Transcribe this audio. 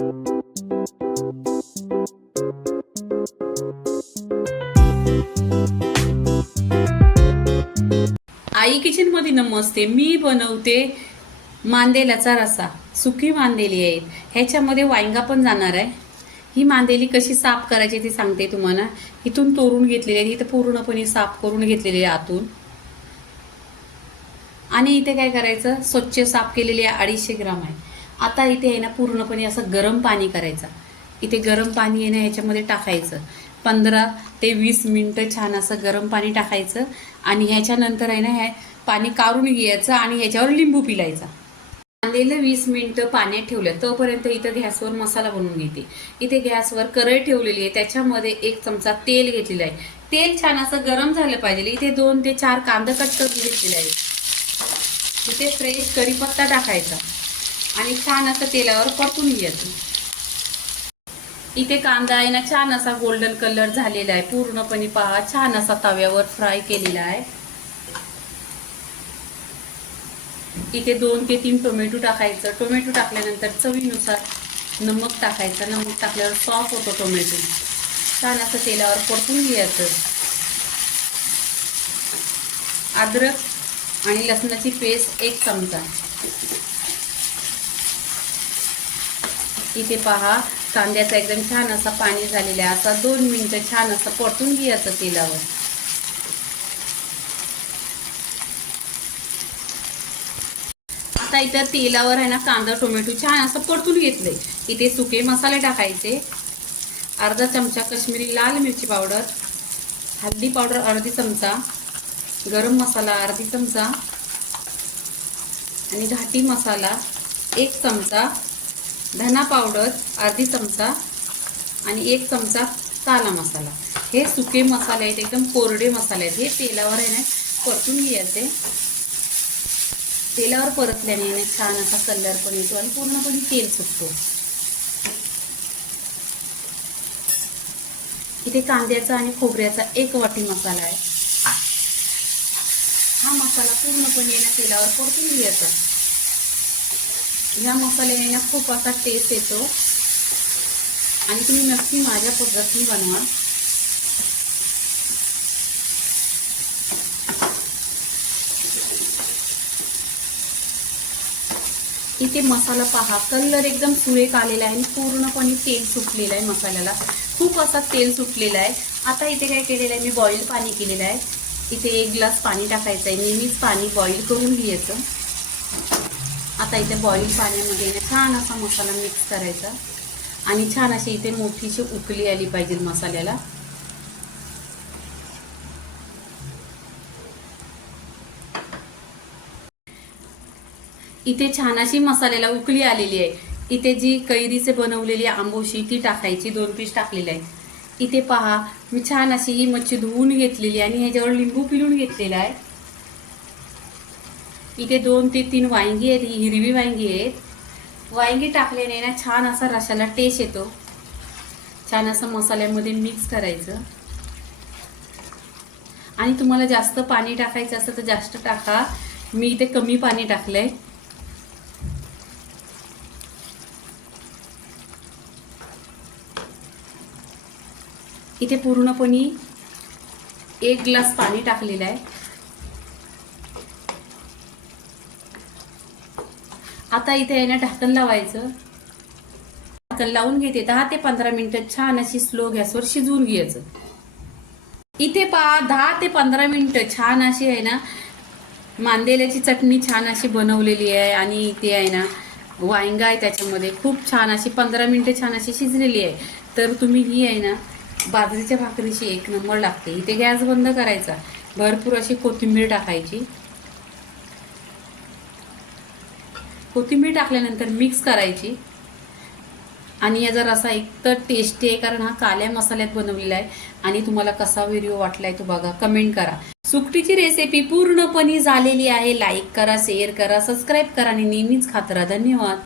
आई kitchen मध्ये नमस्ते. मी बनवते मांदेल्याचा रसा. सुकी मांदेली आहे. ह्याच्यामध्ये वांगा पण जाणार आहे. ही मांदेली कशी साफ करायची ते सांगते तुम्हाला. इथून तोडून घेतलेली आहे, इथं पूर्णपणे साफ करून घेतलेली आहे आतून. आणि इथे काय करायचं, स्वच्छ साफ केलेली आहे 250 ग्राम आहे. आता इथे आहे ना पूर्णपणे असं गरम पाणी करायचं. इथे गरम पाणी आहे ना ह्याच्यामध्ये टाकायचं. 15 ते 20 मिनिटं छान असं गरम पाणी टाकायचं. आणि ह्याच्यानंतर आहे ना हे पाणी काढून घ्यायचं आणि ह्याच्यावर लिंबू पिलायचा. कांद्याला 20 मिनिटं पाण्यात ठेवलं. तोपर्यंत इथं गॅसवर मसाला बनवून घेते. इथे गॅसवर कढई ठेवलेली आहे. त्याच्यामध्ये 1 चमचा तेल घेतलेलं आहे. तेल छान असं गरम झालं पाहिजे. इथे 2 ते 4 कांदा कट करून घेतलेला आहे. इथे फ्रेश कढीपत्ता टाकायचा आणि छान असं तेलावर परतून घ्यायचं. इथे कांदा आहे ना छान असा गोल्डन कलर झालेला आहे. पूर्णपणे पहा छान असा तव्यावर फ्राय केलेला आहे. इथे 2 ते 3 टोमॅटो टाकायचं. टोमॅटो टाकल्यानंतर चवीनुसार नमक टाकायचं. नमक टाकल्यावर सॉफ्ट होतो टोमॅटो. छान असं तेलावर परतून घ्यायचं. अद्रक आणि लसणाची पेस्ट 1 चमचा. इथे पहा कांद्याचा एकदम छान असा पाणी झालेला आहे. असा 2 मिनिटं छान असं परतून घ्यायचं तेलावर. आता इथं तेलावर आहे ना कांदा टोमॅटो छान असं परतून घेतलंय. इथे सुके मसाले टाकायचे. अर्धा चमचा काश्मीरी लाल मिरची पावडर, हळदी पावडर अर्धी चमचा, गरम मसाला अर्धी चमचा आणि घाटी मसाला 1 चमचा, धना पावडर अर्धी चमचा आणि 1 चमचा काला मसाला. हे सुके मसाले आहेत, एकदम कोरडे मसाले आहेत. हे तेलावर आहे ना परतून घ्यायचे. तेलावर परतल्याने छान असा कलर पण येतो आणि पूर्णपणे तेल सुटतो. इथे कांद्याचा आणि खोबऱ्याचा 1 वाटी मसाला आहे. हा मसाला पूर्णपणे तेलावर परतून घ्यायचा. या मसाल्याने खूप असा टेस्ट येतो आणि तुम्ही नक्की माझ्या पद्धतीने बनवा. इथे मसाला पहा कलर एकदम सुरेख आलेला आहे आणि पूर्णपणे तेल सुटलेलं आहे. मसाल्याला खूप असा तेल सुटलेला आहे. आता इथे काय केलेलं आहे, मी बॉईल पाणी केलेलं आहे. इथे 1 ग्लास पाणी टाकायचं आहे. नेहमीच पाणी बॉईल करून घ्यायचं. आता इथे बॉईल पाण्यामध्ये छान असा मसाला मिक्स करायचा आणि छान अशी इथे मोठीशी उकळी आली पाहिजे मसाल्याला. इथे छान अशी मसाल्याला उकळी आलेली आहे. इथे जी कैरीचे बनवलेली आंबोशी ती टाकायची. 2 पीस टाकलेले आहे. इथे पहा मी छान अशी ही मच्छी धुवून घेतलेली आणि ह्याच्यावर लिंबू पिळून घेतलेला आहे. इथे 2 ते 3 वांगी आहेत. ही हिरवी वांगी आहेत. वांगी टाकल्याने ना छान असा रशाला टेस्ट येतो. छान असं मसाल्यामध्ये मिक्स करायचं आणि तुम्हाला जास्त पाणी टाकायचं असेल तर जास्त टाका. मी इथे कमी पाणी टाकलंय. इथे पूर्णपणे 1 ग्लास पाणी टाकलेलं आहे. आता इथे आहे ना ढाकण लावायचं. ढाकण लावून घेते. 10 ते 15 मिनिटं छान अशी स्लो गॅसवर शिजवून घ्यायचं. इथे पहा 10 ते 15 मिनिटं छान अशी आहे ना मांदेल्याची चटणी छान अशी बनवलेली आहे आणि इथे आहे ना वांगा आहे त्याच्यामध्ये खूप छान अशी 15 मिनिटं छान अशी शिजलेली आहे. तर तुम्ही ही आहे ना बाजरीच्या भाकरीची 1 नंबर लागते. इथे गॅस बंद करायचा. भरपूर अशी कोथिंबीर टाकायची. कोथिंबीर टाकल्यानंतर मिक्स करायची आणि याचा रसा एकतर टेस्टी आहे कारण हा काळ्या मसाल्यात बनवलेला आहे. आणि तुम्हाला कसा व्हिडिओ वाटलाय तो बघा, कमेंट करा. सुकटीची रेसिपी पूर्णपणे झालेली आहे. लाईक करा, शेअर करा, सबस्क्राईब करा आणि नेहमीच खात राहा. धन्यवाद.